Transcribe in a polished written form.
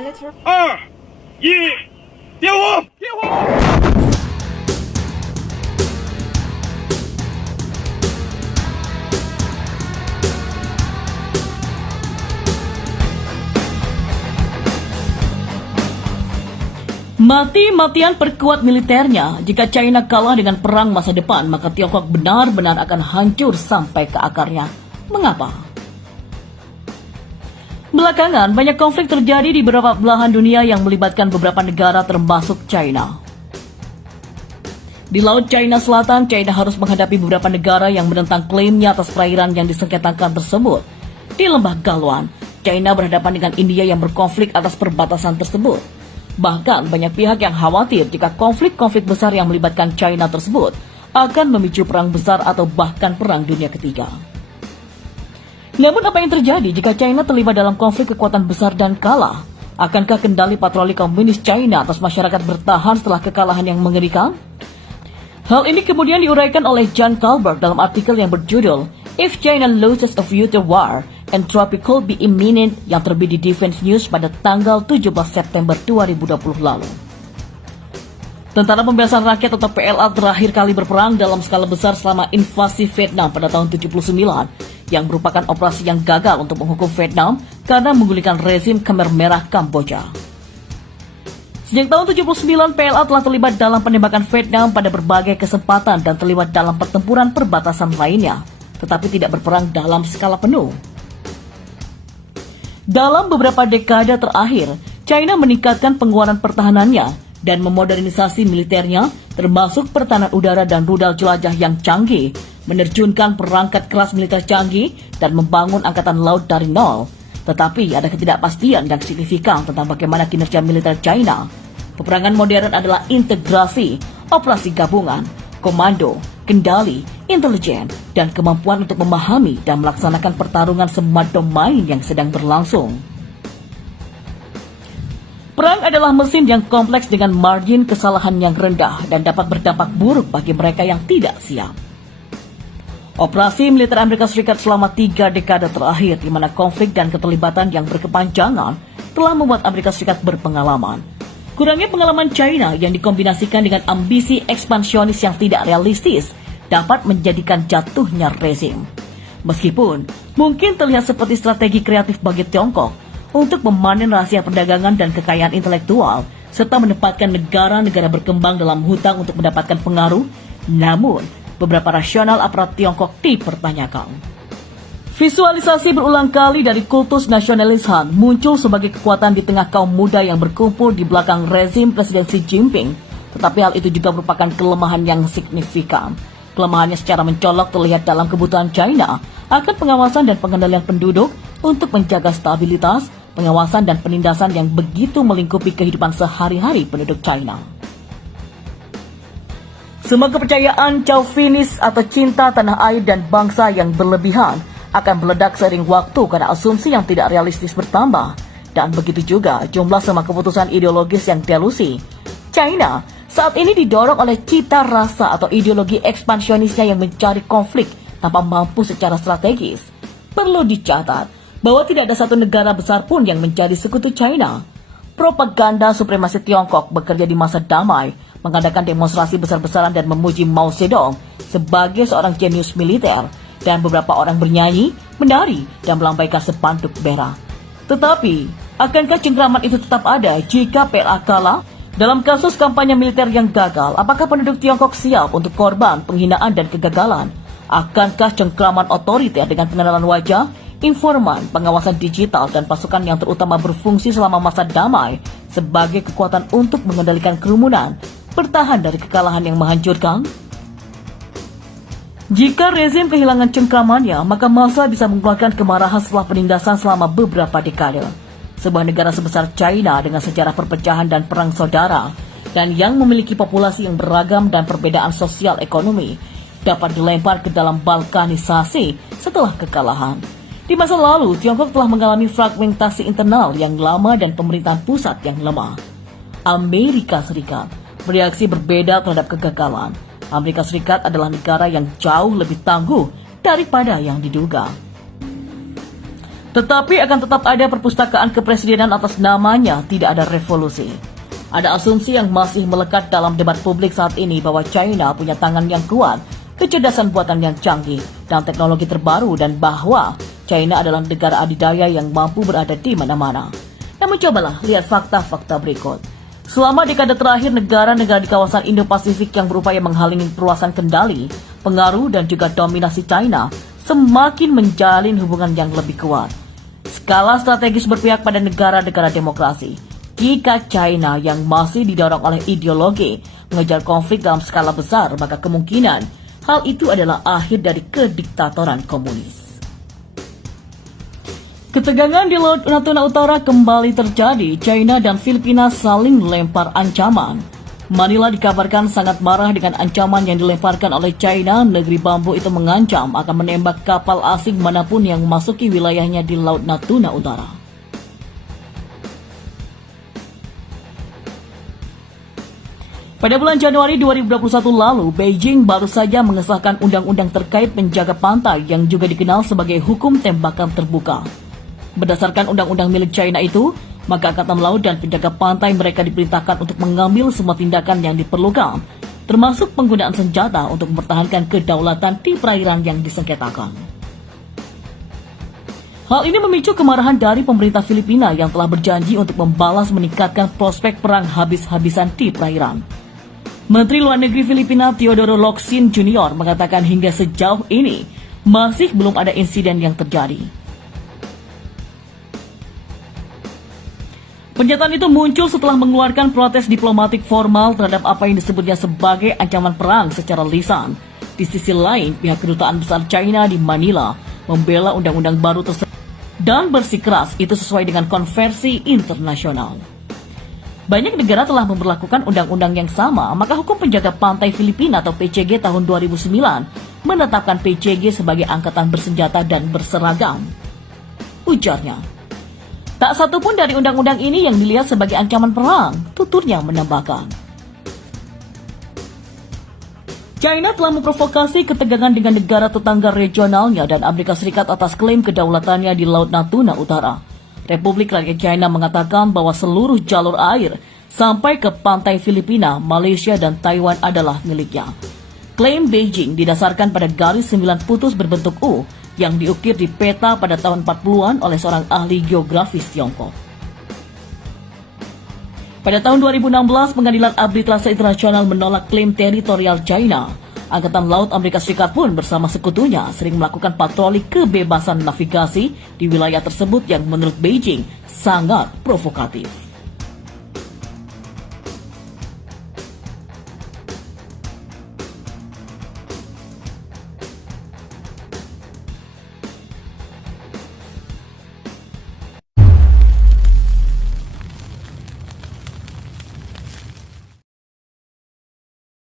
military. 2、1、点火！点火！ Mati-matian perkuat militernya. Jika China kalah dengan perang masa depan, maka Tiongkok benar-benar akan hancur sampai ke akarnya. Mengapa? Belakangan, banyak konflik terjadi di beberapa belahan dunia yang melibatkan beberapa negara termasuk China. Di Laut China Selatan, China harus menghadapi beberapa negara yang menentang klaimnya atas perairan yang disengketakan tersebut. Di Lembah Galwan, China berhadapan dengan India yang berkonflik atas perbatasan tersebut. Bahkan banyak pihak yang khawatir jika konflik-konflik besar yang melibatkan China tersebut akan memicu perang besar atau bahkan perang dunia ketiga. Namun apa yang terjadi jika China terlibat dalam konflik kekuatan besar dan kalah? Akankah kendali patroli komunis China atas masyarakat bertahan setelah kekalahan yang mengerikan? Hal ini kemudian diuraikan oleh John Colbert dalam artikel yang berjudul If China Loses a Future War, Entropy Could Be Imminent yang terbit di Defense News pada tanggal 17 September 2020 lalu. Tentara Pembebasan Rakyat atau PLA terakhir kali berperang dalam skala besar selama invasi Vietnam pada tahun 79 yang merupakan operasi yang gagal untuk menghukum Vietnam karena menggulingkan rezim Khmer Merah Kamboja. Sejak tahun 79, PLA telah terlibat dalam penembakan Vietnam pada berbagai kesempatan dan terlibat dalam pertempuran perbatasan lainnya, tetapi tidak berperang dalam skala penuh. Dalam beberapa dekade terakhir, China meningkatkan pengeluaran pertahanannya dan memodernisasi militernya, termasuk pertahanan udara dan rudal jelajah yang canggih, menerjunkan perangkat keras militer canggih, dan membangun angkatan laut dari nol. Tetapi ada ketidakpastian dan signifikan tentang bagaimana kinerja militer China. Peperangan modern adalah integrasi, operasi gabungan, komando, kendali, intelijen, dan kemampuan untuk memahami dan melaksanakan pertarungan semua domain yang sedang berlangsung. Perang adalah mesin yang kompleks dengan margin kesalahan yang rendah dan dapat berdampak buruk bagi mereka yang tidak siap. Operasi militer Amerika Serikat selama 3 dekade terakhir di mana konflik dan keterlibatan yang berkepanjangan telah membuat Amerika Serikat berpengalaman. Kurangnya pengalaman China yang dikombinasikan dengan ambisi ekspansionis yang tidak realistis dapat menjadikan jatuhnya rezim. Meskipun mungkin terlihat seperti strategi kreatif bagi Tiongkok untuk memanen rahasia perdagangan dan kekayaan intelektual, serta menempatkan negara-negara berkembang dalam hutang untuk mendapatkan pengaruh, namun beberapa rasional aparat Tiongkok dipertanyakan. Visualisasi berulang kali dari kultus nasionalis Han muncul sebagai kekuatan di tengah kaum muda yang berkumpul di belakang rezim Presiden Xi Jinping, tetapi hal itu juga merupakan kelemahan yang signifikan. Kelemahannya secara mencolok terlihat dalam kebutuhan China akan pengawasan dan pengendalian penduduk untuk menjaga stabilitas, pengawasan dan penindasan yang begitu melingkupi kehidupan sehari-hari penduduk China. Semua kepercayaan chauvinis atau cinta tanah air dan bangsa yang berlebihan akan meledak seiring waktu karena asumsi yang tidak realistis bertambah. Dan begitu juga jumlah semua keputusan ideologis yang delusi. China saat ini didorong oleh cita rasa atau ideologi ekspansionisnya yang mencari konflik tanpa mampu secara strategis. Perlu dicatat bahwa tidak ada satu negara besar pun yang mencari sekutu China. Propaganda supremasi Tiongkok bekerja di masa damai, mengadakan demonstrasi besar-besaran dan memuji Mao Zedong sebagai seorang jenius militer, dan beberapa orang bernyanyi, menari, dan melambaikan spanduk merah. Tetapi, akankah cengkraman itu tetap ada jika PLA kalah? Dalam kasus kampanye militer yang gagal, apakah penduduk Tiongkok siap untuk korban penghinaan dan kegagalan? Akankah cengkraman otoriter dengan pengenalan wajah, informan, pengawasan digital, dan pasukan yang terutama berfungsi selama masa damai sebagai kekuatan untuk mengendalikan kerumunan, bertahan dari kekalahan yang menghancurkan? Jika rezim kehilangan cengkramannya, maka massa bisa mengeluarkan kemarahan setelah penindasan selama beberapa dekade. Sebuah negara sebesar China dengan sejarah perpecahan dan perang saudara, dan yang memiliki populasi yang beragam dan perbedaan sosial ekonomi, dapat dilempar ke dalam balkanisasi setelah kekalahan. Di masa lalu, Tiongkok telah mengalami fragmentasi internal yang lama dan pemerintahan pusat yang lemah. Amerika Serikat bereaksi berbeda terhadap kegagalan. Amerika Serikat adalah negara yang jauh lebih tangguh daripada yang diduga. Tetapi akan tetap ada perpustakaan kepresidenan atas namanya, tidak ada revolusi. Ada asumsi yang masih melekat dalam debat publik saat ini bahwa China punya tangan yang kuat, kecerdasan buatan yang canggih, dan teknologi terbaru, dan bahwa China adalah negara adidaya yang mampu berada di mana-mana. Namun cobalah lihat fakta-fakta berikut. Selama dekade terakhir, negara-negara di kawasan Indo-Pasifik yang berupaya menghalangi perluasan kendali, pengaruh, dan juga dominasi China semakin menjalin hubungan yang lebih kuat. Skala strategis berpihak pada negara-negara demokrasi. Jika China yang masih didorong oleh ideologi mengejar konflik dalam skala besar, maka kemungkinan hal itu adalah akhir dari kediktatoran komunis. Ketegangan di Laut Natuna Utara kembali terjadi. China dan Filipina saling lempar ancaman. Manila dikabarkan sangat marah dengan ancaman yang dilemparkan oleh China. Negeri bambu itu mengancam akan menembak kapal asing manapun yang memasuki wilayahnya di Laut Natuna Utara. Pada bulan Januari 2021 lalu, Beijing baru saja mengesahkan undang-undang terkait penjaga pantai yang juga dikenal sebagai hukum tembakan terbuka. Berdasarkan undang-undang milik China itu, maka Angkatan Laut dan penjaga pantai mereka diperintahkan untuk mengambil semua tindakan yang diperlukan, termasuk penggunaan senjata untuk mempertahankan kedaulatan di perairan yang disengketakan. Hal ini memicu kemarahan dari pemerintah Filipina yang telah berjanji untuk membalas meningkatkan prospek perang habis-habisan di perairan. Menteri Luar Negeri Filipina Teodoro Locsin Jr. mengatakan hingga sejauh ini masih belum ada insiden yang terjadi. Pernyataan itu muncul setelah mengeluarkan protes diplomatik formal terhadap apa yang disebutnya sebagai ancaman perang secara lisan. Di sisi lain, pihak kedutaan besar China di Manila membela undang-undang baru tersebut dan bersikeras itu sesuai dengan konvensi internasional. Banyak negara telah memberlakukan undang-undang yang sama, maka Hukum Penjaga Pantai Filipina atau PCG tahun 2009 menetapkan PCG sebagai angkatan bersenjata dan berseragam. Ujarnya. Tak satu pun dari undang-undang ini yang dilihat sebagai ancaman perang, tuturnya menambahkan. China telah memprovokasi ketegangan dengan negara tetangga regionalnya dan Amerika Serikat atas klaim kedaulatannya di Laut Natuna Utara. Republik Rakyat China mengatakan bahwa seluruh jalur air sampai ke pantai Filipina, Malaysia, dan Taiwan adalah miliknya. Klaim Beijing didasarkan pada garis 9 putus berbentuk U yang diukir di peta pada tahun 40-an oleh seorang ahli geografis Tiongkok. Pada tahun 2016, Pengadilan Arbitrase Internasional menolak klaim teritorial China. Angkatan Laut Amerika Serikat pun bersama sekutunya sering melakukan patroli kebebasan navigasi di wilayah tersebut yang menurut Beijing sangat provokatif.